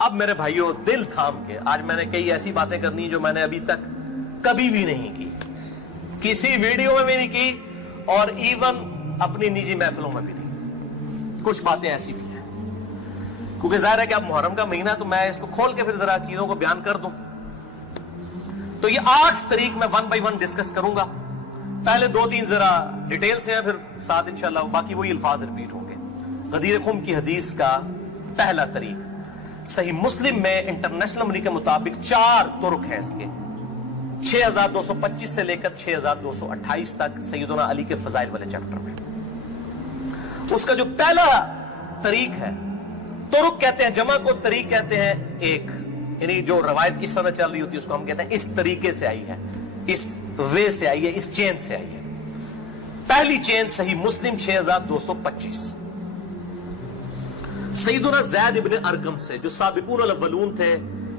اب میرے بھائیوں دل تھام کے آج میں نے کئی ایسی باتیں کرنی جو میں نے ابھی تک کبھی بھی نہیں کی, کسی ویڈیو میں بھی نہیں کی, اور ایون اپنی نجی محفلوں میں بھی نہیں. کچھ باتیں ایسی بھی ہیں کیونکہ ظاہر ہے کہ اب محرم کا مہینہ, تو میں اس کو کھول کے پھر ذرا چیزوں کو بیان کر دوں. تو یہ 8 طریق میں 1 بائی 1 ڈسکس کروں گا. پہلے 2-3 ذرا ڈیٹیل سے ہیں, پھر ساتھ انشاءاللہ باقی وہی الفاظ ریپیٹ ہوں گے. غدیر خم کی حدیث کا پہلا طریق صحیح مسلم میں انٹرنیشنل نمبر کے مطابق 4 طرق ہیں اس کے, 6225 سے لے کر 6228 تک سیدنا علی کے فضائل والے چیپٹر میں. اس کا جو پہلا طریق ہے, طرق کہتے ہیں جمع کو, طریق کہتے ہیں ایک, یعنی جو روایت کی سند چل رہی ہوتی ہے اس کو ہم کہتے ہیں اس طریقے سے آئی ہے, اس وے سے آئی ہے, اس چین سے آئی ہے. پہلی چین صحیح مسلم 6225 سیدنا زید ابن ارقم سے, جو سابقون الاولون تھے,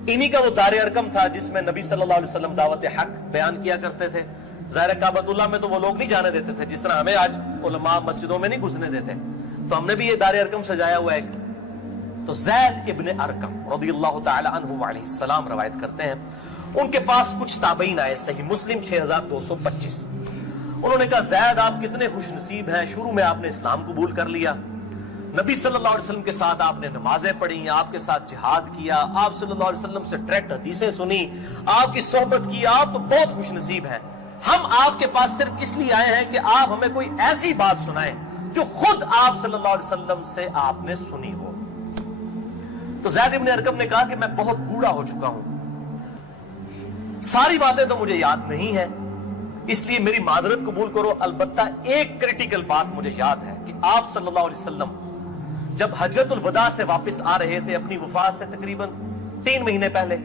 انہی کا وہ دار ارقم تھا جس میں نبی صلی اللہ علیہ وسلم دعوت حق بیان کیا کرتے تھے. ظاہر کعبۃ اللہ میں تو وہ لوگ نہیں جانے دیتے تھے جس طرح ہمیں آج علماء مسجدوں میں نہیں گھسنے دیتے, تو ہم نے بھی یہ دار ارقم سجایا ہوا ہے. تو زید ابن ارقم رضی اللہ تعالی عنہ علیہ السلام روایت کرتے ہیں, ان کے پاس کچھ تابعین آئے, صحیح مسلم 6225. انہوں نے کہا زید آپ کتنے خوش نصیب ہیں, شروع میں آپ نے اسلام قبول کر لیا, نبی صلی اللہ علیہ وسلم کے ساتھ آپ نے نمازیں پڑھی, آپ کے ساتھ جہاد کیا, آپ صلی اللہ علیہ وسلم سے ڈائریکٹ حدیثیں سنی, آپ کی صحبت کی, آپ تو بہت خوش نصیب ہیں. ہم آپ کے پاس صرف اس لیے آئے ہیں کہ آپ ہمیں کوئی ایسی بات سنائیں جو خود آپ صلی اللہ علیہ وسلم سے آپ نے سنی ہو. تو زید ابن ارقم نے کہا کہ میں بہت بوڑھا ہو چکا ہوں, ساری باتیں تو مجھے یاد نہیں ہیں, اس لیے میری معذرت قبول کرو. البتہ ایک کریٹیکل بات مجھے یاد ہے کہ آپ صلی اللہ علیہ وسلم جب حجۃ الوداع سے واپس آ رہے تھے اپنی وفات سے تقریباً 3 مہینے پہلے,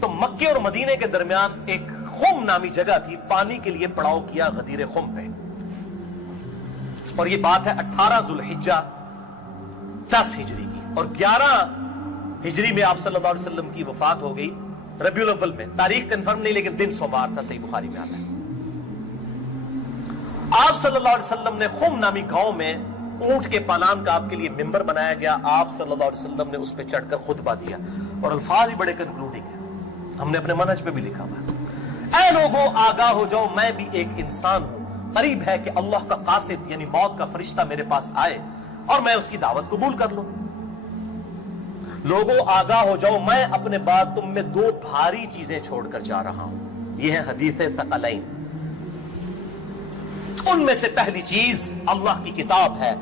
تو مکے اور مدینے کے درمیان ایک خم نامی جگہ تھی, پانی کے لیے پڑاؤ کیا غدیر خم پہ, اور یہ بات ہے 18 ذوالحجہ 10 ہجری کی, اور 11 ہجری میں آپ صلی اللہ علیہ وسلم کی وفات ہو گئی ربیع الاول میں. تاریخ کنفرم نہیں لیکن دن سوموار تھا, صحیح بخاری میں آتا ہے. آپ صلی اللہ علیہ وسلم نے خم نامی گاؤں میں اونٹ کے پالان کا آپ کے لیے ممبر بنایا گیا, آپ صلی اللہ علیہ وسلم نے اس پہ چڑھ کر خطبہ دیا, اور الفاظ ہی بڑے کنکلوڈنگ ہیں, ہم نے اپنے منہج پہ بھی لکھا ہوا ہے. اے لوگوں آگاہ ہو جاؤ, میں بھی ایک انسان ہوں, قریب ہے کہ اللہ کا قاصد یعنی موت کا فرشتہ میرے پاس آئے اور میں اس کی دعوت قبول کر لوں. لوگوں آگاہ ہو جاؤ, میں اپنے بعد تم میں 2 بھاری چیزیں چھوڑ کر جا رہا ہوں. یہ ہے حدیث ثقلین. ان میں سے پہلی چیز اللہ کی کتاب ہے,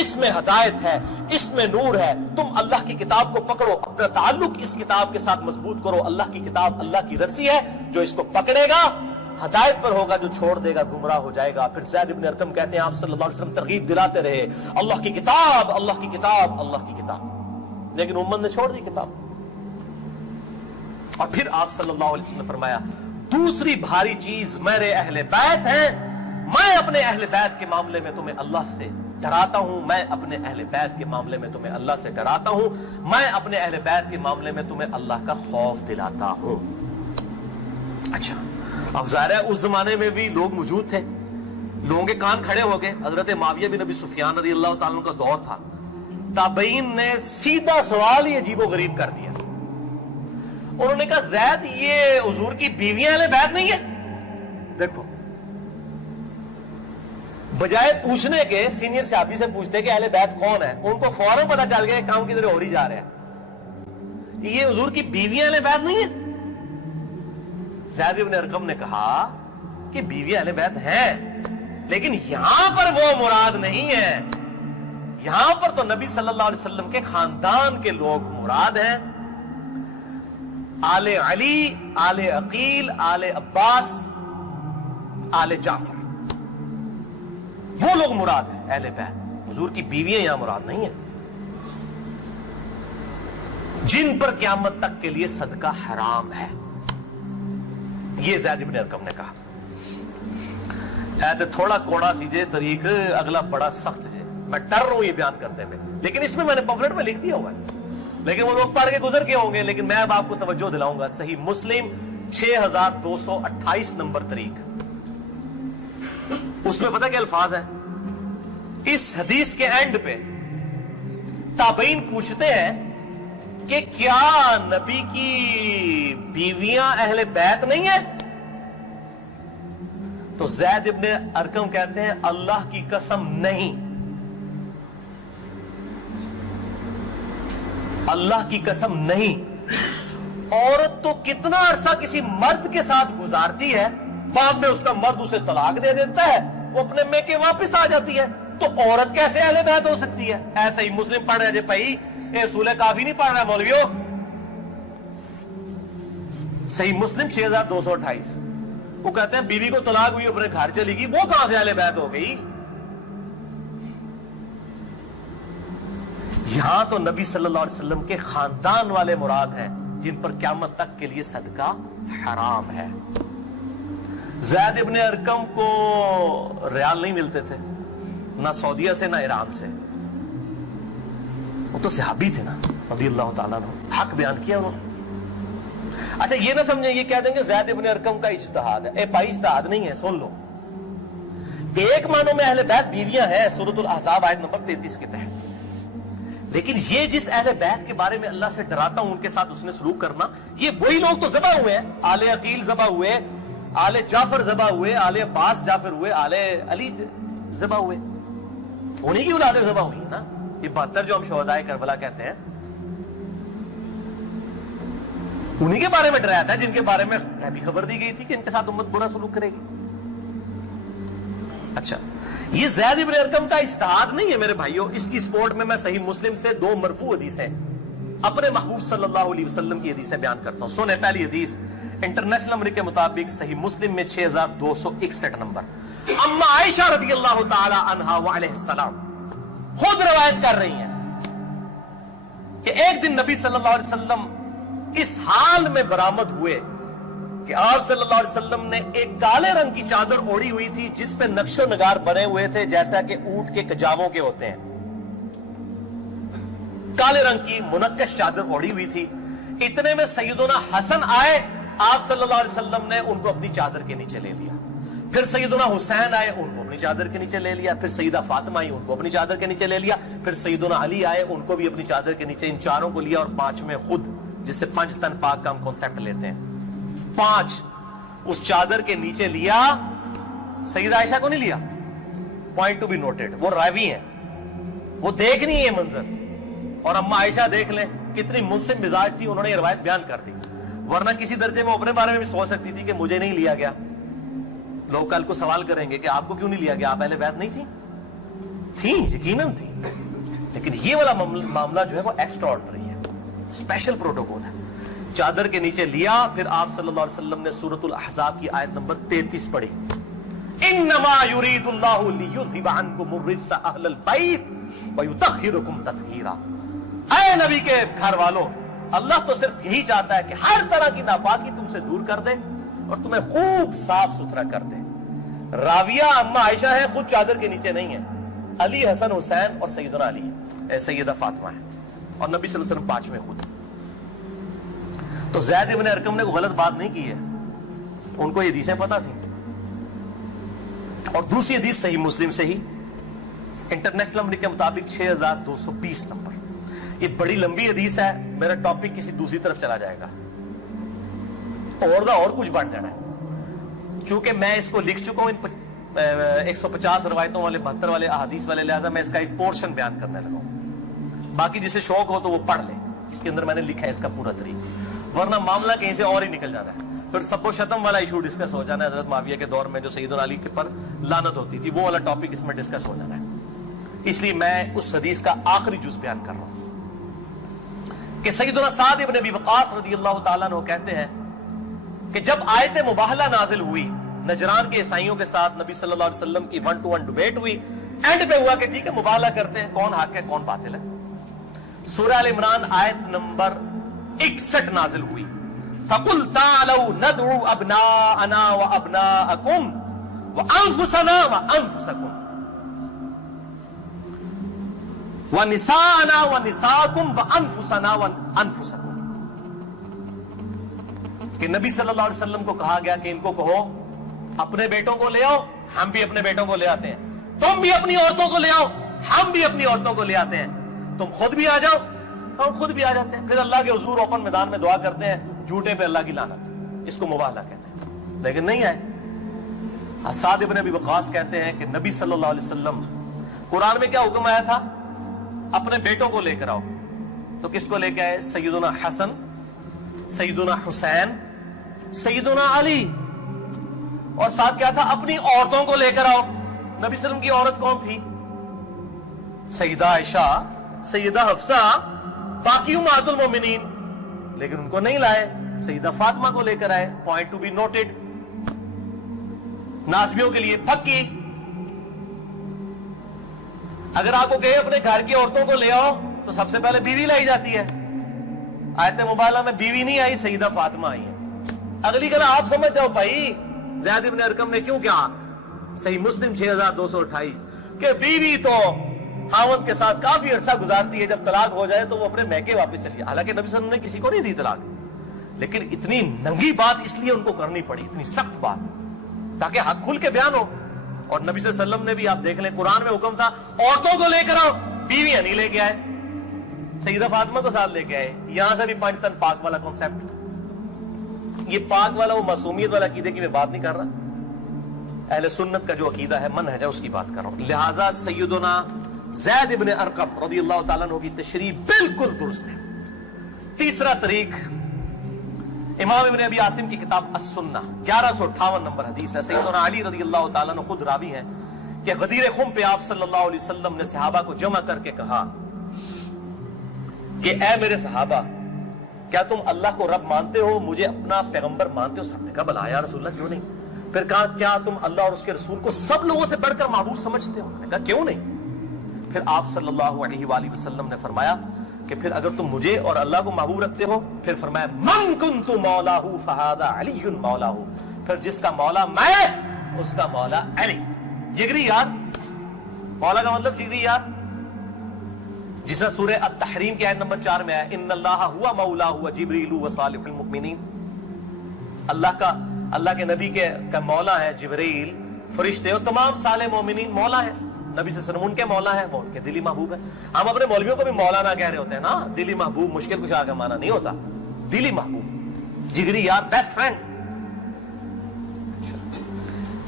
اس میں ہدایت ہے, اس میں نور ہے. تم اللہ کی کتاب کو پکڑو, اپنا تعلق اس کتاب کے ساتھ مضبوط کرو. اللہ کی کتاب اللہ کی رسی ہے, جو اس کو پکڑے گا ہدایت پر ہوگا, جو چھوڑ دے گا گمراہ ہو جائے گا. پھر زید ابن ارقم کہتے ہیں آپ صلی اللہ علیہ وسلم ترغیب دلاتے رہے, اللہ کی کتاب, اللہ کی کتاب, اللہ کی کتاب, لیکن امت نے چھوڑ دی کتاب. اور پھر آپ صلی اللہ علیہ وسلم نے فرمایا دوسری بھاری چیز میرے اہل بیت ہیں, میں اپنے اہل بیت کے معاملے میں تمہیں اللہ سے ڈراتا ہوں, میں اپنے اہل بیت کے معاملے میں تمہیں اللہ سے ڈراتا ہوں, میں اپنے اہل بیت کے معاملے میں تمہیں اللہ کا خوف دلاتا ہوں. اچھا, اب ظاہر ہے اس زمانے میں بھی لوگ موجود تھے, لوگوں کے کان کھڑے ہو گئے. حضرت معاویہ بن ابی سفیان رضی اللہ تعالیٰ عنہ کا دور تھا. تابعین نے سیدھا سوال ہی عجیب و غریب کر دیا. انہوں نے کہا زید یہ حضور کی بیویاں اہل بیت نہیں ہے؟ دیکھو, بجائے پوچھنے کے سینئر صحابی سے پوچھتے کہ اہل بیت کون ہے, ان کو فوراً پتا چل گیا کام کی طرح ہو ہی جا رہا ہے. یہ حضور کی بیویاں اہل بیت نہیں ہے؟ زید ابن ارقم نے کہا کہ بیویاں اہل بیت ہیں, لیکن یہاں پر وہ مراد نہیں ہے. یہاں پر تو نبی صلی اللہ علیہ وسلم کے خاندان کے لوگ مراد ہیں, آل علی, آل عقیل, آل عباس, آل جعفر, وہ لوگ مراد ہیں اہل بیت. حضور کی بیویاں یہاں مراد نہیں ہیں, جن پر قیامت تک کے لیے صدقہ حرام ہے. یہ زید ابن ارقم نے کہا. اے تھوڑا کوڑا سیجے طریق, اگلا بڑا سخت جے. میں ڈر رہا ہوں یہ بیان کرتے ہوئے, لیکن اس میں نے پمفلٹ میں لکھ دیا ہوا ہے, لیکن وہ لوگ پڑھ کے گزر کے ہوں گے. لیکن میں اب آپ کو توجہ دلاؤں گا. صحیح مسلم 6228 نمبر طریق, اس میں پتہ کیا الفاظ ہیں؟ اس حدیث کے اینڈ پہ تابعین پوچھتے ہیں کہ کیا نبی کی بیویاں اہل بیت نہیں ہیں؟ تو زید ابن ارقم کہتے ہیں اللہ کی قسم نہیں، اللہ کی قسم نہیں۔ عورت تو کتنا عرصہ کسی مرد کے ساتھ گزارتی ہے، بعد میں اس کا مرد اسے طلاق دے دیتا ہے، وہ اپنے میکے واپس آ جاتی ہے، تو عورت کیسے اہل بیت ہو سکتی ہے؟ ایسا ہی مسلم پڑھ رہے جے بھائی، اے اصول کافی نہیں پڑھ رہا مولویو، صحیح مسلم 6228، وہ کہتے ہیں بیوی کو طلاق ہوئی اپنے گھر چلی گئی، وہ کہاں سے اہل بیت ہو گئی؟ یہاں تو نبی صلی اللہ علیہ وسلم کے خاندان والے مراد ہیں جن پر قیامت تک کے لیے صدقہ حرام ہے۔ زید ابن ارقم کو ریال نہیں ملتے تھے، نہ سعودیہ سے نہ ایران سے، وہ تو صحابی تھے نا رضی اللہ تعالیٰ عنہ، حق بیان کیا انہوں نے۔ اچھا یہ نہ سمجھیں یہ کہہ دیں گے زید ابن ارقم کا اجتہاد ہے، اے بھائی اجتہاد نہیں ہے، سن لو۔ ایک معنوں میں اہل بیت بیویاں ہیں سورۃ الاحزاب آیت نمبر 33 کے تحت، لیکن یہ جس اہل بیت کے بارے میں اللہ سے ڈراتا ہوں ان کے ساتھ اس نے سلوک کرنا، یہ وہی لوگ تو ذبح ہوئے ہیں، آل عقیل ذبح ہوئے، آل جعفر ذبح ہوئے، آل عباس جعفر ہوئے، آل علی ذبح ہوئے، انہی کی اولادیں ذبح ہوئی ہیں نا۔ یہ 72 جو ہم شہدائے کربلا کہتے ہیں انہی کے بارے میں ڈرایا تھا، جن کے بارے میں غیبی خبر دی گئی تھی کہ ان کے ساتھ امت برا سلوک کرے گی۔ اچھا یہ زید ابن ارقم کا اجتہاد نہیں ہے میرے بھائیوں، اس کی سپورٹ میں صحیح مسلم سے 2 مرفوع حدیثیں اپنے محبوب صلی اللہ علیہ وسلم کی حدیثیں بیان کرتا ہوں۔ سنیں پہلی حدیث انٹرنیشنل نمبر کے مطابق صحیح مسلم میں 6261 نمبر، اما عائشہ رضی اللہ تعالی عنہا وعلیہ السلام خود روایت کر رہی ہیں کہ ایک دن نبی صلی اللہ علیہ وسلم اس حال میں برآمد ہوئے کہ آپ صلی اللہ علیہ وسلم نے ایک کالے رنگ کی چادر اوڑھی ہوئی تھی جس پہ نقش و نگار بنے ہوئے تھے جیسا کہ اونٹ کے کجاووں کے ہوتے ہیں، کالے رنگ کی منقش چادر اوڑھی ہوئی تھی۔ اتنے میں سیدنا حسن آئے، آپ صلی اللہ علیہ وسلم نے ان کو اپنی چادر کے نیچے لے لیا، پھر سیدنا حسین آئے، ان کو اپنی چادر کے نیچے لے لیا، پھر سیدہ فاطمہ آئی، ان کو اپنی چادر کے نیچے لے لیا، پھر سیدنا علی آئے، ان کو بھی اپنی چادر کے نیچے، ان چاروں کو لیا، اور 5ویں خود، جس سے 5 تن پاک کا ہم کانسیپٹ لیتے ہیں، 5 اس چادر کے نیچے لیا۔ سیدہ عائشہ کو نہیں لیا، پوائنٹ ٹو بی نوٹڈ، وہ راوی ہیں، وہ دیکھ نہیں ہے منظر، اور اما عائشہ دیکھ لیں کتنی منصف مزاج تھی، انہوں نے یہ روایت بیان کر دی، ورنہ کسی درجے میں اپنے بارے میں بھی سوچ سکتی تھی کہ مجھے نہیں لیا گیا، لوگ کل کو سوال کریں گے کہ آپ کو کیوں نہیں لیا گیا، آپ اہل بیت نہیں تھیں، یقیناً تھی، لیکن یہ والا معاملہ جو ہے وہ ایکسٹرا آرڈنری ہے، اسپیشل پروٹوکول ہے۔ چادر کے نیچے لیا، پھر آپ صلی اللہ علیہ وسلم نے سورۃ الاحزاب کی آیت نمبر 33 پڑھی، انما یرید اللہ لیذھب عنکم الرجس اہل البیت ویطہرکم تطہیرا۔ اے نبی کے گھر والوں، اللہ تو صرف یہی چاہتا ہے کہ ہر طرح کی ناپاکی تم سے دور کر دے اور تمہیں خوب صاف ستھرا کر دے۔ راویہ اما عائشہ ہے، خود چادر کے نیچے نہیں ہے، علی، حسن، حسین اور سیدنا علی ہے، سیدہ فاطمہ ہے، اور نبی صلی اللہ علیہ وسلم 5ویں خود۔ تو زید ابن ارقم نے کوئی غلط بات نہیں کی ہے، ان کو یہ حدیثیں پتہ تھیں۔ اور دوسری حدیث صحیح مسلم سے ہی انٹرنیشنل نمبر کے مطابق 6220 نمبر، یہ بڑی لمبی حدیث ہے، میرا ٹاپک کسی دوسری طرف چلا جائے گا اور کچھ بڑھ جانا ہے، چونکہ میں اس کو لکھ چکا ہوں 150 روایتوں والے 72 والے احادیث والے، لہذا میں اس کا ایک پورشن بیان کرنے لگا ہوں، باقی جسے شوق ہو تو وہ پڑھ لے، اس کے اندر میں نے لکھا ہے اس کا پورا طریقہ، ورنہ معاملہ کہیں سے اور ہی نکل جانا ہے، پھر سب و شتم والا ایشو ڈسکس ہو جانا ہے، حضرت معاویہ کے دور میں جو سیدنا علی کے پر لعنت ہوتی تھی، وہ والا ٹاپک اس میں ڈسکس ہو جانا ہے، اس لیے میں اس حدیث کا آخری جز بیان کر رہا ہوں کہ سیدنا سعد ابن ابی وقاص رضی اللہ تعالیٰ عنہ کہتے ہیں کہ جب آیت مباہلہ نازل ہوئی نجران کے عیسائیوں کے ساتھ، نبی صلی اللہ علیہ وسلم کی 1-to-1 ڈیبیٹ ہوئی، اینڈ پہ ہوا کہ ٹھیک ہے مباہلہ کرتے ہیں، کون حق ہے کون باطل ہے۔ سورہ ال عمران آیت نمبر 61 نازل ہوئی، فَقُلْ تَعْلَوْا نَدْعُوا أَبْنَاءَنَا وَأَبْنَاءَكُمْ وَأَنفُسَنَا وَأَنفُسَكُمْ وَنِسَاءَنَا وَنِسَاءَكُمْ وَأَنفُسَنَا وَأَنفُسَكُمْ، کہ نبی صلی اللہ علیہ وسلم کو کہا گیا کہ ان کو کہو اپنے بیٹوں کو لے آؤ، ہم بھی اپنے بیٹوں کو لے آتے ہیں، تم بھی اپنی عورتوں کو لے آؤ، ہم بھی اپنی عورتوں کو لے آتے ہیں، تم خود بھی آ جاؤ ہم خود بھی آ جاتے ہیں، پھر اللہ کے حضور اوپن میدان میں دعا کرتے ہیں، جھوٹے پہ اللہ کی لعنت، اس کو مباہلہ کہتے ہیں، لیکن نہیں آئے۔ سعد ابن ابی وقاص کہتے ہیں کہ نبی صلی اللہ علیہ وسلم قرآن میں کیا حکم آیا تھا؟ اپنے بیٹوں کو لے کر آؤ، تو کس کو لے کے آئے؟ سیدنا حسن، سیدنا حسین، سیدنا علی، اور ساتھ کیا تھا؟ اپنی عورتوں کو لے کر آؤ۔ نبی صلی اللہ علیہ وسلم کی عورت کون تھی؟ سیدہ عائشہ، سیدہ حفصہ، باقی امہات المومنین، لیکن ان کو نہیں لائے، سیدہ فاطمہ کو لے کر آئے۔ Point to be noted. نازبیوں کے لیے پکی، اگر آپ کو کہے اپنے گھر کی عورتوں کو لے آؤ تو سب سے پہلے بیوی لائی جاتی ہے۔ آیت مبالغہ میں بیوی نہیں آئی، سیدہ فاطمہ آئی ہے۔ اگلی گلا آپ سمجھ جاؤ بھائی زید بن ارقم نے کیوں کیا؟ صحیح مسلم 6228 کہ بیوی تو خاوند کے ساتھ کافی عرصہ گزارتی ہے، جب طلاق ہو جائے تو وہ اپنے میکے واپس چلی جائے۔ حالانکہ نبی صلی اللہ علیہ وسلم نے کسی کو نہیں دی طلاق، لیکن اتنی ننگی بات اس لیے ان کو کرنی پڑی، اتنی سخت بات، تاکہ حق کھل کے بیان ہو۔ اور نبی صلی اللہ علیہ وسلم نے بھی آپ دیکھ لیں قرآن میں حکم تھا عورتوں کو لے کر آؤ، بیویاں نہیں لے کے آئے، سیدہ فاطمہ کو ساتھ لے کے آئے۔ یہاں سے بھی پاکستان پاک والا کانسیپٹ، یہ پاک والا وہ معصومیت والا عقیدے کی میں بات نہیں کر رہا، اہل سنت کا جو عقیدہ ہے، منہج ہے، اس کی بات کر رہا ہوں۔ لہٰذا سیدنا زید ابن ارقم رضی اللہ تعالیٰ عنہ کی تشریح بالکل درست ہے۔ تیسرا طریق امام ابن ابی عاصم کی کتاب السنہ 1158 نمبر حدیث ہے، سیدنا علی رضی اللہ تعالیٰ عنہ خود راوی ہیں کہ غدیر خم پہ آپ صلی اللہ علیہ وسلم نے صحابہ کو جمع کر کے کہا کہ اے میرے صحابہ، کیا تم اللہ کو رب مانتے ہو، مجھے اپنا پیغمبر مانتے ہو؟ صاحب نے کہا بلا یا رسول اللہ کیوں نہیں۔ پھر کہا کیا تم اللہ اور اس کے رسول کو سب لوگوں سے بڑھ کر محبوب سمجھتے ہو؟ نے کہا کیوں نہیں۔ پھر آپ صلی اللہ علیہ وآلہ وسلم نے فرمایا کہ پھر اگر تم مجھے اور اللہ کو محبوب رکھتے ہو، پھر فرمایا من کنت مولاہ فہذا علی مولاہ، پھر جس کا مولا میں اس کا مولا علی۔ جگری یار، مولا کا مطلب جگری یار، جس طرح سورہ التحریم کی آیت نمبر 4 میں آیا ان اللہ ہوا مولاہ وجبریل وصالح المؤمنین، اللہ کے نبی کا مولا ہے جبریل، فرشتے اور تمام صالح مومنین مولا ہے۔ نبی صلی اللہ علیہ وسلم ان کے مولا ہے، وہ ان کے دلی محبوب ہے۔ ہم اپنے مولویوں کو بھی مولانا کہہ رہے ہوتے ہیں نا، دلی محبوب مشکل کشا کا معنی نہیں ہوتا، دلی محبوب، جگری یار، بیسٹ فرینڈ۔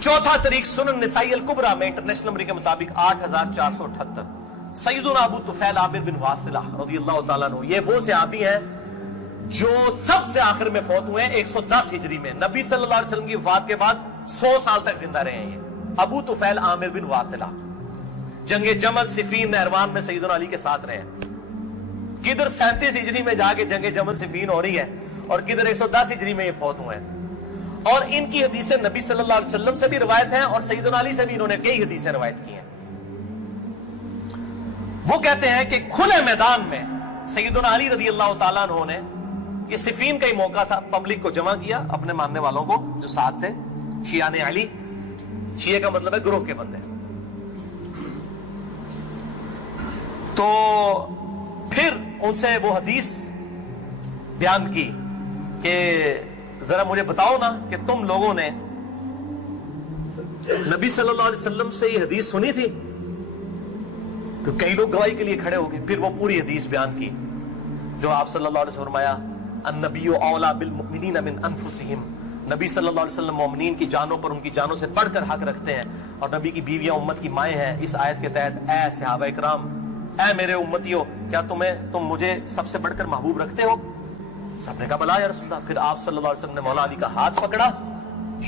چوتھا طریق سنن نسائی الکبریٰ میں انٹرنیشنل نمبر کے مطابق 8478 سیدنا ابو طفیل عامر بن واصلہ رضی اللہ تعالیٰ عنہ، یہ وہ صحابی ہیں جو سب سے آخر میں فوت ہوئے ہیں 110 ہجری میں، نبی صلی اللہ علیہ وسلم کی وفات کے بعد 100 سال تک زندہ رہے ہیں۔ یہ ابو طفیل عامر بن واصلہ جنگ جمل صفین نہروان میں سیدنا علی کے ساتھ رہے ہیں، کدھر 37 ہجری میں جا کے جنگ جمل صفین ہو رہی ہے اور کدھر 110 ہجری میں یہ فوت ہوئے ہیں۔ اور ان کی حدیثیں نبی صلی اللہ علیہ وسلم سے بھی روایت ہیں اور سیدنا علی سے بھی انہوں نے کئی حدیثیں روایت کی ہیں۔ وہ کہتے ہیں کہ کھلے میدان میں سیدنا علی رضی اللہ تعالیٰ عنہ نے، یہ صفین کا ہی موقع تھا، پبلک کو جمع کیا، اپنے ماننے والوں کو جو ساتھ تھے، شیعان علی، شیعہ کا مطلب ہے گروہ کے بندے، تو پھر ان سے وہ حدیث بیان کی کہ ذرا مجھے بتاؤ نا کہ تم لوگوں نے نبی صلی اللہ علیہ وسلم سے یہ حدیث سنی تھی؟ تو کئی لوگ گواہی کے لیے کھڑے ہو گئے۔ پھر وہ پوری حدیث بیان کی جو آپ صلی اللہ علیہ وسلم فرمایا النبی اولا بالمؤمنین من انفسہم، نبی صلی اللہ علیہ وسلم مومنین کی جانوں پر ان کی جانوں سے بڑھ کر حق رکھتے ہیں، اور نبی کی بیویاں امت کی مائیں ہیں۔ اس آیت کے تحت اے صحابہ اکرام، اے میرے امتیوں، کیا تم مجھے سب سے بڑھ کر محبوب رکھتے ہو؟ سب نے کہا بلا یا رسول اللہ۔ پھر آپ صلی اللہ علیہ وسلم نے مولا علی کا ہاتھ پکڑا،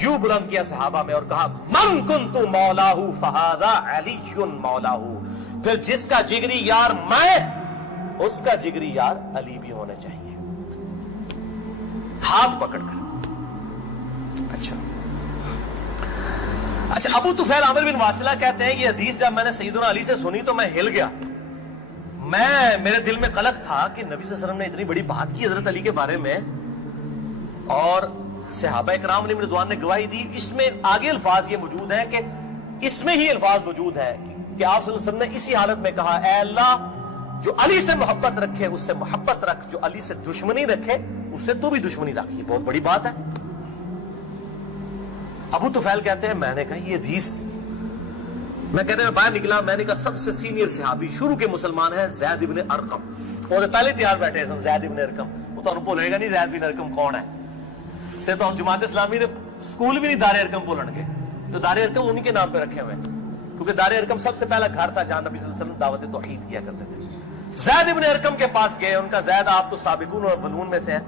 یوں بلند کیا صحابہ میں اور کہا من کنت مولاہ فہذا علی مولاہ، پھر جس کا جگری یار میں اس کا جگری یار علی بھی ہونے چاہیے، ہاتھ پکڑ کر۔ اچھا ابو طفیل عامر بن واصلہ کہتے ہیں یہ حدیث جب میں نے سیدنا علی سے سنی تو میں ہل گیا، میرے دل میں قلق تھا کہ نبی صلی اللہ علیہ وسلم نے اتنی بڑی بات کی حضرت علی کے بارے میں، اور صحابہ اکرام نے رضوان نے گواہی دی۔ اس میں آگے الفاظ یہ موجود ہیں کہ اس میں ہی الفاظ موجود ہے کہ آپ صلی اللہ علیہ وسلم نے اسی حالت میں کہا اے اللہ، جو علی سے محبت رکھے اس سے محبت رکھ، جو علی سے دشمنی رکھے اس سے تو بھی دشمنی رکھ۔ یہ بہت بڑی بات ہے۔ ابو طفیل کہتے ہیں میں نے کہا یہ حدیث، میں کہتے ہیں باہر نکلا، میں نے کہا سب سے سینئر صحابی شروع کے مسلمان ہیں زید ابن ارقم، وہ پہلے تیار بیٹھے سن زید ابن ارقم, وہ تمہیں بھولے گا نہیں زید بن ارقم کون ہے, تے تو جماعت اسلامی دے سکول بھی نہیں دار ارقم بولن گے, تو دار ارقم انہی کے نام پہ رکھے ہوئے ہیں, کیونکہ دار ارقم سب سے پہلا گھر تھا جہاں نبی صلی اللہ علیہ وسلم دعوت توحید کیا کرتے تھے. زید ابن ارقم کے پاس گئے, ان کا زید آپ تو سابقون اور اولون میں سے ہیں,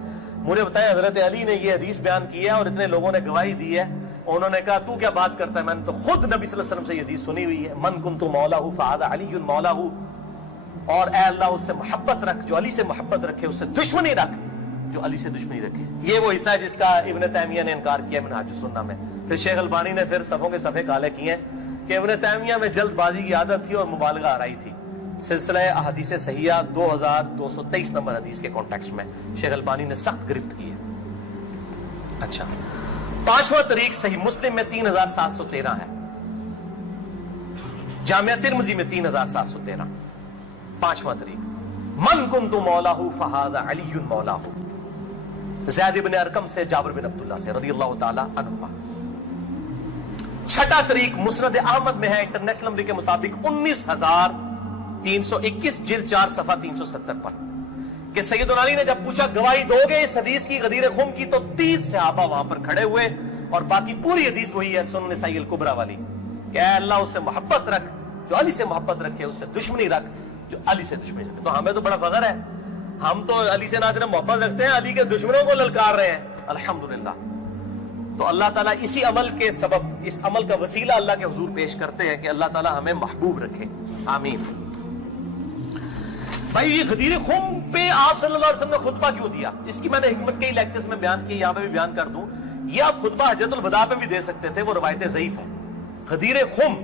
مجھے بتایا حضرت علی نے یہ حدیث بیان کی ہے اور اتنے لوگوں نے گواہی دی ہے, انہوں نے کہا تو کیا بات کرتا ہے, میں نے تو خود نبی صلی اللہ علیہ وسلم سے یہ حدیث سنی ہوئی ہے, من کنت مولاہ فہذا علی مولاہ, اور اے اللہ اس سے محبت رکھ جو علی سے محبت رکھے, اس سے دشمنی رکھ جو علی سے دشمنی رکھے. یہ وہ حصہ ہے جس کا ابن تیمیہ نے انکار کیا منہاج السنہ میں. پھر شیخ البانی نے پھر صفوں کے صفحے کالے کیے ہیں کہ ابن تیمیہ میں جلد بازی کی عادت تھی اور مبالغہ آرائی تھی. سلسلہ احادیث صحیحہ 2223 نمبر حدیث کے کانٹیکسٹ میں شیخ البانی نے سخت گرفت کی ہے. اچھا, پانچواں طریق صحیح مسلم میں 3713 ہے, جامعہ ترمذی میں 3713. پانچواں طریق من کنت مولاہ فہذا علی مولاہ, زید ابن ارقم سے جابر بن عبداللہ سے رضی اللہ تعالی عنہما. چھٹا طریق مسند احمد میں ہے انٹرنیشنل نمبر کے مطابق 19321 جلد 4 صفحہ 370 پر, کہ سیدنا علی نے جب پوچھا گواہی دو گے اس حدیث کی غدیر خم کی, تو 30 صحابہ وہاں پر کھڑے ہوئے, اور باقی پوری حدیث وہی ہے سنن نسائی الکبریٰ والی, کہ اے اللہ اس سے محبت رکھ جو علی سے محبت رکھے, اس سے دشمنی رکھ جو علی سے دشمنی رکھے. تو ہمیں تو بڑا فخر ہے, ہم تو علی سے نہ صرف محبت رکھتے ہیں, علی کے دشمنوں کو للکار رہے ہیں, الحمدللہ. تو اللہ تعالیٰ اسی عمل کے سبب, اس عمل کا وسیلہ اللہ کے حضور پیش کرتے ہیں کہ اللہ تعالیٰ ہمیں محبوب رکھے, آمین. بھائی یہ غدیر خم پہ آپ صلی اللہ علیہ وسلم نے خطبہ کیوں دیا, اس کی میں نے حکمت کئی لیکچرز میں بیان کی, یہاں پہ بھی بیان کر دوں. یہ آپ خطبہ حجۃ الوداع پہ بھی دے سکتے تھے, وہ روایتیں ضعیف ہیں. غدیر خم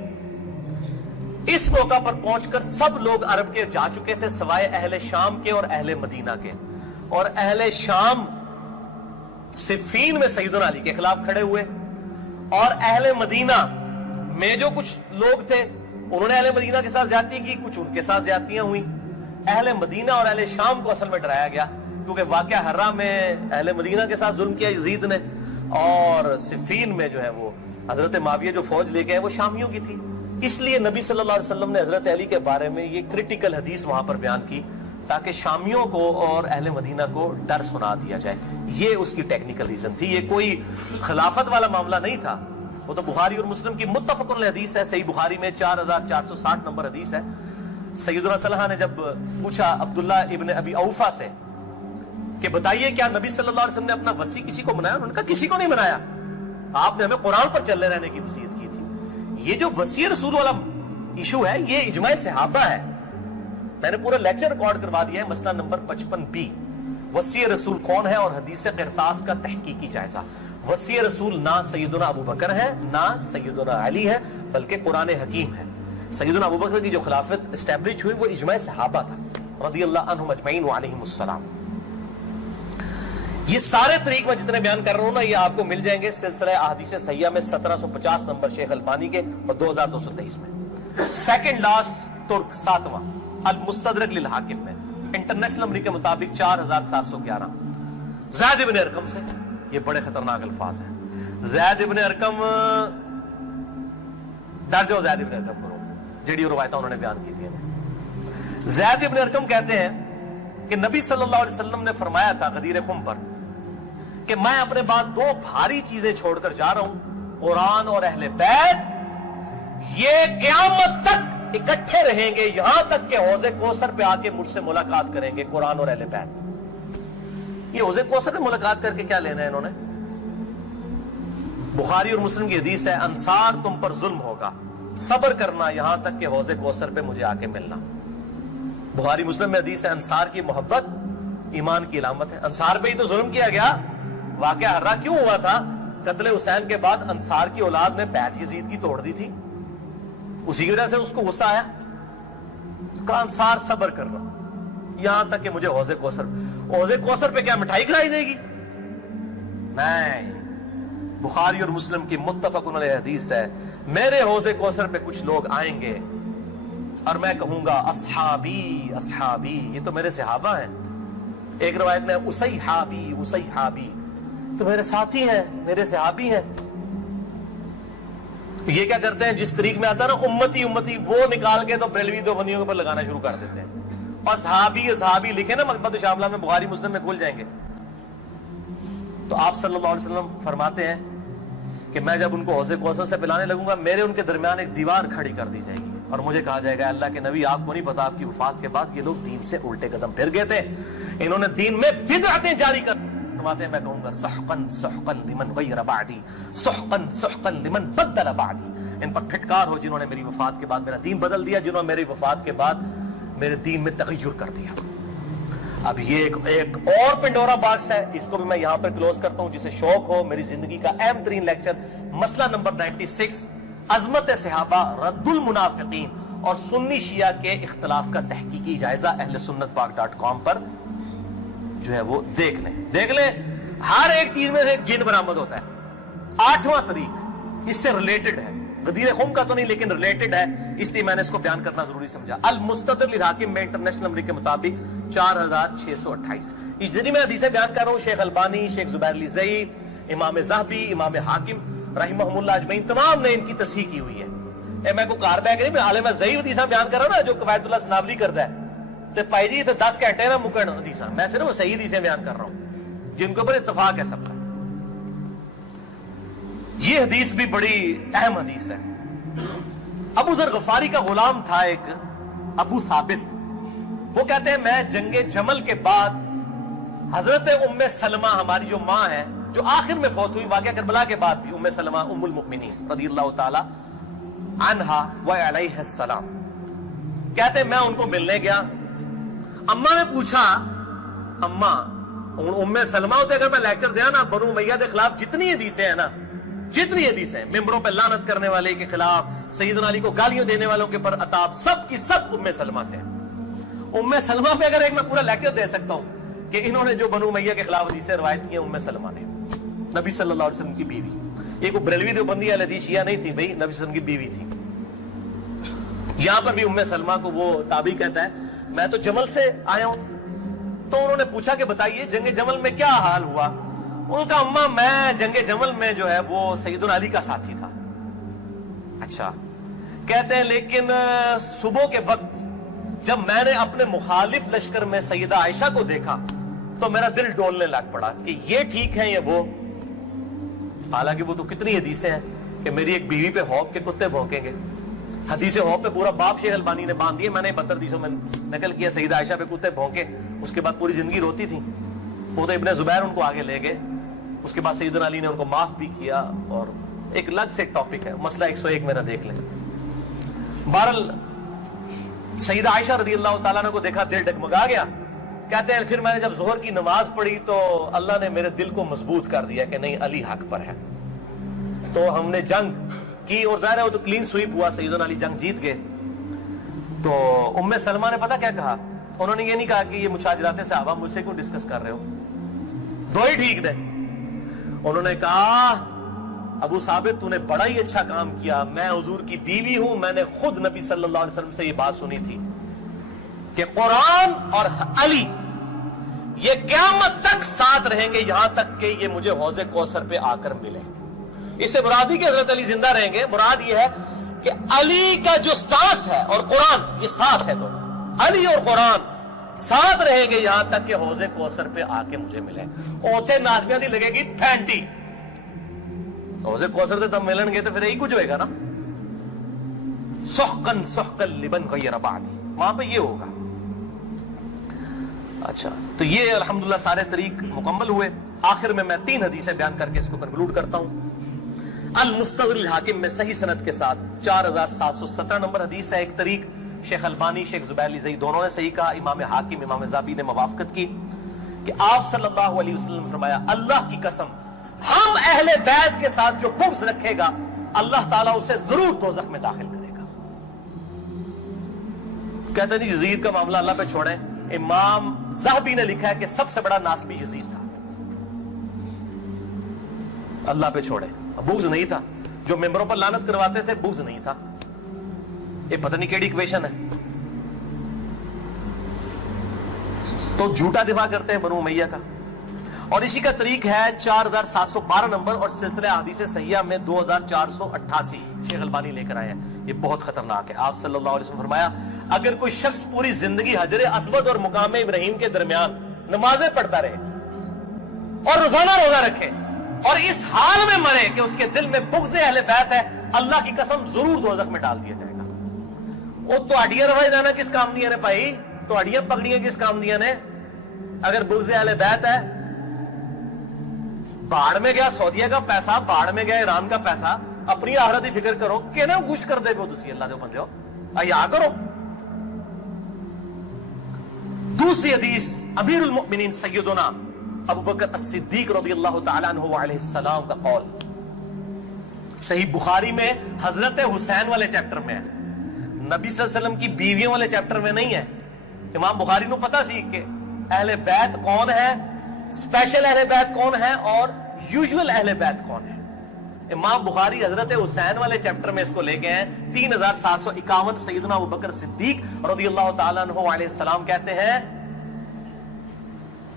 اس موقع پر پہنچ کر سب لوگ عرب کے جا چکے تھے سوائے اہل شام کے اور اہل مدینہ کے, اور اہل شام صفین میں سیدنا علی کے خلاف کھڑے ہوئے, اور اہل مدینہ میں جو کچھ لوگ تھے انہوں نے اہل مدینہ کے ساتھ زیادتی کی, کچھ ان کے ساتھ زیادتیاں ہوئیں. اہل مدینہ اور اہل شام کو اصل میں ڈرایا گیا, کیونکہ واقعہ حرہ میں اہل مدینہ کے ساتھ ظلم کیا یزید نے, اور صفین میں جو ہے وہ حضرت معاویہ جو فوج لے گئے وہ شامیوں کی تھی. اس لیے نبی صلی اللہ علیہ وسلم نے حضرت علی کے بارے میں یہ کریٹیکل حدیث وہاں پر بیان کی, تاکہ شامیوں کو اور اہل مدینہ کو ڈر سنا دیا جائے. یہ اس کی ٹیکنیکل ریزن تھی, یہ کوئی خلافت والا معاملہ نہیں تھا. وہ تو بخاری اور مسلم کی متفق علیہ حدیث ہے, صحیح بخاری میں 4460 نمبر حدیث ہے. سیدنا طلحہ نے جب پوچھا عبداللہ ابن ابی اوفا سے کہ بتائیے کیا نبی صلی اللہ علیہ وسلم نے اپنا وصی کسی کو بنایا, انہوں نے کہا کسی کو نہیں بنایا, آپ نے ہمیں قرآن پر چلے رہنے کی وصیت کی تھی. یہ جو وصی رسول والا ایشو ہے یہ اجماع صحابہ ہے, میں نے پورا لیکچر ریکارڈ کروا دیا ہے, مسئلہ نمبر 55B, وصی رسول کون ہے اور حدیث قرطاس کا تحقیقی جائزہ. وصی رسول نہ سیدنا ابو بکر ہے نہ سیدنا علی ہے, بلکہ قرآن حکیم ہے. سیدنا ابو بکر کی جو خلافت اسٹیبلش ہوئی وہ اجماع صحابہ تھا رضی اللہ عنہم اجمعین وعلیہم السلام. یہ سارے طریق میں جتنے بیان کر رہا ہوں نا, یہ آپ کو مل جائیں گے سلسلہ احادیث صحیحہ میں 1750 نمبر شیخ البانی کے اور 2223 میں. سیکنڈ لاسٹ ترک 7واں المستدرک للحاکم میں انٹرنیشنل نمبر کے مطابق 4711. زید ابن ارقم سے, یہ بڑے خطرناک الفاظ ہیں. زید ابن ارقم, ڈر جاؤ زید ابن ارقم کرو, جڑی روایتیں انہوں نے بیان کی تھی. زید ابن ارقم کہتے ہیں کہ نبی صلی اللہ علیہ وسلم نے فرمایا تھا غدیر خم پر کہ میں اپنے بعد 2 بھاری چیزیں چھوڑ کر جا رہا ہوں, قرآن اور اہل بیت. یہ قیامت تک اکٹھے رہیں گے یہاں تک کہ حوض کوثر پہ آ کے مجھ سے ملاقات کریں گے, قرآن اور اہل بیت. یہ حوض کوثر میں ملاقات کر کے کیا لینا ہے انہوں نے؟ بخاری اور مسلم کی حدیث ہے, انصار تم پر ظلم ہوگا, صبر کرنا یہاں تک کہ حوض کوثر پہ مجھے آ کے ملنا. بخاری مسلم میں حدیث ہے, انصار کی محبت ایمان کی علامت ہے. انصار پہ ہی تو ظلم کیا گیا. واقعہ حرہ کیوں ہوا تھا؟ قتل حسین کے بعد انصار کی اولاد نے بیعت یزید کی توڑ دی تھی, اسی کی وجہ سے اس کو غصہ آیا. کہا انصار صبر کرنا یہاں تک کہ مجھے حوض کوثر پہ کیا مٹھائی کھلائی جائے گی؟ نہیں. بخاری اور مسلم کی متفق علیہ حدیث ہے, میرے حوض کوثر پہ کچھ لوگ آئیں گے اور میں کہوں گا اصحابی اصحابی, یہ تو میرے صحابہ ہیں. ایک روایت میں اسیحابی اسیحابی, تو میرے ساتھی ہیں, میرے صحابی ہیں. یہ کیا کرتے ہیں, جس طریق میں آتا ہے نا امتی امتی, وہ نکال کے تو بریلوی دو بندیوں کے اوپر لگانا شروع کر دیتے ہیں. اور صحابی لکھے نا مکتبۃ شاملہ میں، بخاری مسلم میں کھل جائیں گے. تو آپ صلی اللہ علیہ وسلم فرماتے ہیں کہ میں جب ان کو حوض کوثر سے پلانے لگوں گا، میرے ان کے درمیان ایک دیوار کھڑی کر دی جائے گی، اور مجھے کہا جائے گا اللہ کے نبی آپ کو نہیں پتا آپ کی وفات کے بعد یہ لوگ دین سے الٹے قدم پھر گئے تھے، انہوں نے دین میں بدعتیں جاری کر فرماتے ہیں. میں کہوں گا سحقن سحقن لمن غیر بعدی، سحقن سحقن لمن بدل بعدی. ان پر پھٹکار ہو جنہوں نے میری وفات کے بعد میرا دین بدل دیا، جنہوں نے میری وفات کے بعد میرے دین میں تغیر کر دیا. اب یہ ایک اور پنڈورا باکس ہے، اس کو بھی میں یہاں پر کلوز کرتا ہوں. جسے شوق ہو میری زندگی کا اہم ترین لیکچر، مسئلہ نمبر 96، عظمت صحابہ، رد المنافقین اور سنی شیعہ کے اختلاف کا تحقیقی جائزہ اہل سنت پاک.com پر جو ہے وہ دیکھ لیں. ہر ایک چیز میں سے ایک جن برآمد ہوتا ہے. 8واں طریق اس سے ریلیٹڈ ہے، غدیر خم کا تو نہیں لیکن ریلیٹڈ ہے، اس لیے میں نے اس کو بیان کرنا ضروری سمجھا. المستدرک للحاکم میں انٹرنیشنل نمبر کے مطابق 4628. اس جتنی میں حدیثیں بیان کر رہا ہوں، شیخ البانی، شیخ زبیر علی زئی، امام ذہبی، امام حاکم رحمہم اللہ اجمعین تمام نے ان کی تصحیح کی ہوئی ہے. میں کو کار بیگ نہیں، میں عالم زئی حدیثاں بیان کر رہا ہوں نا، جو قواعد اللہ سنابلی کرتا ہے تے پائی جی 10 گھنٹے نہ مکن حدیثاں، میں صرف صحیح حدیثیں بیان کر رہا ہوں جن کے اوپر اتفاق ہے سب کا. یہ حدیث بھی بڑی اہم حدیث ہے. ابو ذر غفاری کا غلام تھا ایک ابو ثابت، وہ کہتے ہیں میں جنگ جمل کے بعد حضرت ام سلمہ ہماری جو ماں ہے جو آخر میں فوت ہوئی واقعہ کربلا کے بعد بھی، ام سلمہ ام المؤمنین رضی اللہ تعالی عنہا و علیہ السلام، کہتے ہیں میں ان کو ملنے گیا. اماں نے پوچھا، اماں ام سلمہ ہوتے اگر میں لیکچر دیا نا بنو امیہ کے خلاف جتنی حدیثیں ہیں نا، جتنی حدیثیں ممبروں پہ لعنت کرنے والے کے خلاف، سیدنا علی کو گالیاں دینے والوں کے پر عتاب، سب کی سب ام سلمہ سے ہیں. ام سلمہ پہ اگر ایک میں پورا لیکچر دے سکتا ہوں کہ انہوں نے جو بنو امیہ کے خلاف حدیثیں روایت کی ہیں، ام سلمہ نے، نبی صلی اللہ علیہ وسلم کی بیوی. یہ کوئی بریلوی دیوبندی اہل حدیث شیعہ نہیں تھی بھائی، نبی صلی اللہ علیہ وسلم کی بیوی تھی. یہاں پر بھی ام سلمہ کو وہ تابعی کہتا ہے میں تو جمل سے آیا ہوں. تو انہوں نے پوچھا کہ بتائیے جنگ جمل میں کیا حال ہوا. ان کا اماں میں جنگ جمل میں جو ہے وہ سیدنا علی کا ساتھی تھا. اچھا، کہتے ہیں لیکن صبح کے وقت جب میں نے اپنے مخالف لشکر میں سیدہ عائشہ کو دیکھا تو میرا دل ڈولنے لگ پڑا کہ یہ ٹھیک ہے یہ وہ. حالانکہ وہ تو کتنی حدیثیں ہیں کہ میری ایک بیوی پہ خوف کے کتے بھونکیں گے. حدیث خوف پہ پورا باب شیخ البانی نے باندھ دیے، میں نے 72 حدیثوں میں نقل کیا. سیدہ عائشہ پہ کتے بھونکے، اس کے بعد پوری زندگی روتی تھی. وہ تو ابن زبیر ان کو آگے لے گئے، اس کے بعد سیدنا علی نے ان کو معاف بھی کیا. اور ایک الگ سے ایک ٹاپک ہے، مسئلہ 101 میرا دیکھ لیں. بہرحال سیدہ عائشہ رضی اللہ تعالیٰ عنہ کو دیکھا دل ڈگمگا گیا. کہتے ہیں پھر میں نے جب ظہر کی نماز پڑھی تو اللہ نے میرے دل کو مضبوط کر دیا کہ نہیں علی حق پر ہے. تو ہم نے جنگ کی اور ظاہر ہے وہ تو کلین سویپ ہوا، سیدنا علی جنگ جیت گئے. تو ام سلمہ نے پتہ کیا کہا؟ انہوں نے یہ نہیں کہا کہ یہ مشاجرات صحابہ مجھ سے کیوں ڈسکس کر رہے ہو، دو ہی ٹھیک نے. انہوں نے کہا ابو ثابت تو نے بڑا ہی اچھا کام کیا، میں حضور کی بیوی ہوں، میں نے خود نبی صلی اللہ علیہ وسلم سے یہ بات سنی تھی کہ قرآن اور علی یہ قیامت تک ساتھ رہیں گے یہاں تک کہ یہ مجھے حوض کوثر پہ آ کر ملے. اس سے مراد ہی کہ حضرت علی زندہ رہیں گے، مراد یہ ہے کہ علی کا جو سٹانس ہے اور قرآن یہ ساتھ ہے، تو علی اور قرآن ساتھ رہیں گے یہاں تک کہ حوض کوثر پہ آ کے مجھے ملے. اوتھے نازمیاں دی لگے گی پھینٹی، حوض کوثر سے تب ملن گے تو پھر یہی کچھ ہوئے گا نا. سحقن سحقن لمن غیر بعدی، وہاں پہ یہ ہوگا. اچھا، تو یہ الحمدللہ سارے طریق مکمل ہوئے. آخر میں 3 حدیثیں بیان کر کے اس کو کنکلوڈ کرتا ہوں. المستدرک للحاکم میں صحیح سند کے ساتھ 4717 نمبر حدیث ہے. ایک طریق شیخ البانی، شیخ زبیر علی زئی دونوں نے صحیح کہا. امام حاکم، امام ذہبی نے موافقت کی کہ آپ صلی اللہ علیہ وسلم نے فرمایا اللہ کی قسم ہم اہل بیت کے ساتھ جو بغض رکھے گا اللہ تعالیٰ اسے ضرور دوزخ میں داخل کرے گا. کہتے ہیں یزید کا معاملہ اللہ پہ چھوڑیں. امام ذہبی نے لکھا ہے کہ سب سے بڑا ناسبی یزید تھا، اللہ پہ چھوڑیں. بغض نہیں تھا، جو ممبروں پر لعنت کرواتے تھے بغض نہیں تھا. یہ پتہ نہیں کیڑی ایکویشن ہے. تو جھوٹا دفاع کرتے ہیں بنو امیہ کا. اور اسی کا طریق ہے 4712 نمبر اور سلسلہ حدیث صحیحہ میں 2488 شیخ البانی لے کر آئے ہیں. یہ بہت خطرناک ہے. آپ صلی اللہ علیہ وسلم فرمایا اگر کوئی شخص پوری زندگی حجر اسود اور مقام ابراہیم کے درمیان نمازیں پڑھتا رہے اور روزانہ روزہ رکھے اور اس حال میں مرے کہ اس کے دل میں بغض اہل بیت ہے, اللہ کی قسم ضرور دوزخ میں ڈال دیا جائے گا. وہ تو ہڈیاں روائی جانا کس کام دیا نے بھائی, تو ہڈیاں پکڑیاں کس کام دیا نے. اگر بغض اہل بیت ہے, باڑ میں گیا سعودیہ کا پیسہ, باڑ میں گیا ایران کا پیسہ, اپنی آخرت کی فکر کرو کہ نا خوش کر دے گو تسی اللہ دے بندے ہو, آیا کرو. دوسری حدیث امیر المؤمنین سیدنا ابو بکر الصدیق رضی اللہ تعالیٰ عنہ علیہ السلام کا قول صحیح بخاری میں حضرت حسین والے چیپٹر میں ہے, نبی صلی اللہ علیہ وسلم کی بیویوں والے چیپٹر میں نہیں ہے. امام بخاری نو پتا سی کہ اہل بیت کون ہے, اسپیشل اہل بیت کون ہے اور یوزول اہل بیت کون ہے. امام بخاری حضرت حسین والے چیپٹر میں اس کو لے کے ہیں 3751. سیدنا ابو بکر صدیق رضی اللہ تعالیٰ عنہ علیہ السلام کہتے ہیں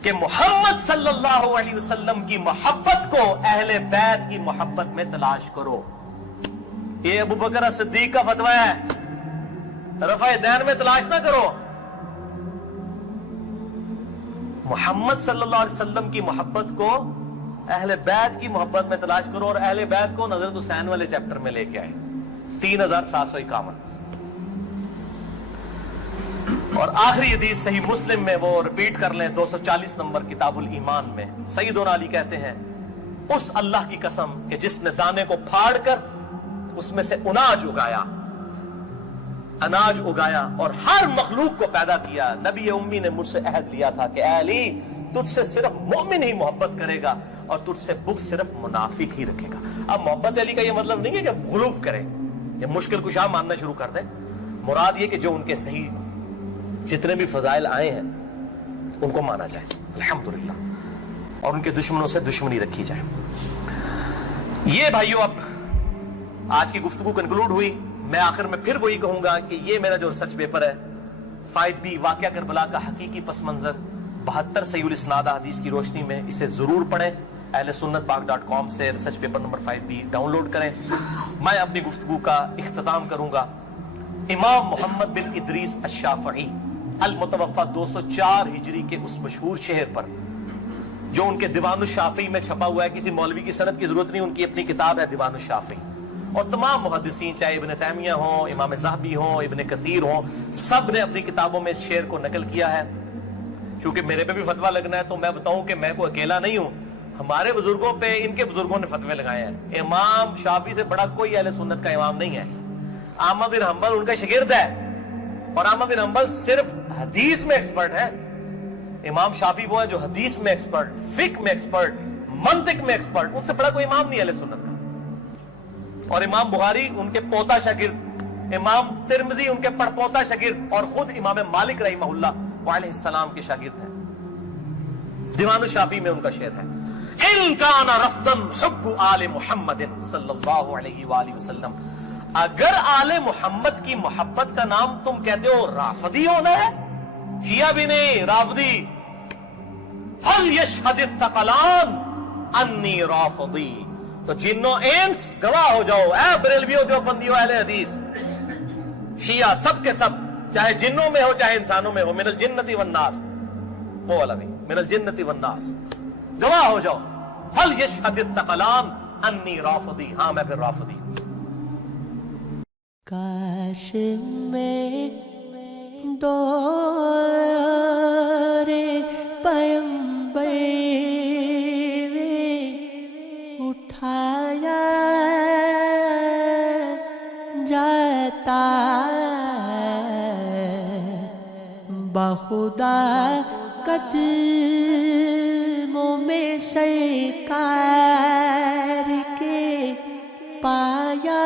کہ محمد صلی اللہ علیہ وسلم کی محبت کو اہل بیت کی محبت میں تلاش کرو. یہ ابو بکر صدیق کا فتویٰ ہے, رفع دین میں تلاش نہ کرو. محمد صلی اللہ علیہ وسلم کی محبت کو اہل بیت کی محبت میں تلاش کرو, اور اہل بیت کو حضرت حسین والے چیپٹر میں لے کے آئے 3751. اور آخری حدیث صحیح مسلم میں وہ ریپیٹ کر لیں 240 نمبر کتاب الایمان میں سیدنا علی کہتے ہیں اس اللہ کی قسم کہ جس نے دانے کو پھاڑ کر اس میں سے اناج اگایا اور ہر مخلوق کو پیدا کیا, نبی امی نے مجھ سے عہد لیا تھا کہ اے علی تجھ سے صرف مومن ہی محبت کرے گا اور تجھ سے بغض صرف منافق ہی رکھے گا. اب محبت علی کا یہ مطلب نہیں ہے کہ غلوف کرے, یہ مشکل کشا ماننا شروع کر دے. مراد یہ کہ جو ان کے صحیح جتنے بھی فضائل آئے ہیں ان کو مانا جائے الحمدللہ, اور ان کے دشمنوں سے دشمنی رکھی جائے. یہ بھائیو اب آج کی گفتگو کنکلوڈ ہوئی. میں آخر میں پھر وہی کہوں گا کہ یہ میرا جو ریسرچ پیپر ہے 5B واقعہ کربلا کا حقیقی پس منظر 72 صحیح الاسناد حدیث کی روشنی میں, اسے ضرور پڑھیں. اہل سنت پاک.com سے research paper number 5B download کریں. میں اپنی گفتگو کا اختتام کروں گا امام محمد بن ادریس الشافعی المتوفى 204 ہجری کے اس مشہور شہر پر جو ان کے دیوان الشافعی میں چھپا ہوا ہے. کسی مولوی کی سند کی ضرورت نہیں, ان کی اپنی کتاب ہے دیوان الشافعی. اور تمام محدثین چاہے ابن تیمیہ ہوں, امام ذہبی ہوں, ابن کثیر ہوں, سب نے اپنی کتابوں میں اس شعر کو نقل کیا ہے. چونکہ میرے پہ بھی فتویٰ لگنا ہے تو میں بتاؤں کہ میں کوئی اکیلا نہیں ہوں, ہمارے بزرگوں پہ ان کے بزرگوں نے فتوے لگائے ہیں. امام شافعی سے بڑا کوئی اہل سنت کا امام نہیں ہے. احمد بن حنبل ان کا شاگرد ہے, اور احمد بن حنبل صرف حدیث میں ایکسپرٹ ہے. امام شافعی وہ ہے جو حدیث میں ایکسپرٹ, فقہ میں ایکسپرٹ, منطق میں ایکسپرٹ. ان سے بڑا کوئی امام نہیں اہل سنت کا. اور امام بخاری ان کے پوتا شاگرد, امام ترمذی ان کے پڑپوتا شاگرد, اور خود امام مالک رحمہ اللہ علیہ السلام کے شاگرد ہیں. دیوان الشافعی میں ان کا شعر ہے ان کان رفضا حب آل محمد صلی اللہ علیہ وآلہ وسلم. اگر آل محمد کی محبت کا نام تم کہتے ہو رافضی ہونا ہے, شیعہ بھی نہیں رافضی, فَلْيَشْهَدِ الثَّقَلَانِ أَنِّي رَافِضِي, تو جنوں انس گواہ ہو جاؤ, اے بریلویوں دیوبندیوں اہل حدیث شیعہ سب کے سب, چاہے جنوں میں ہو چاہے انسانوں میں ہو, من الجنتی والناس, وہ والا بھی من الجنتی والناس, گواہ ہو جاؤ. فَلْيَشْهَدِ الثَّقَلَانِ أَنِّي رَافِضِي, ہاں میں پھر رافضی. کاش میں دور پیمبر اٹھایا جاتا, بخدا قدموں میں سرکار کے پایا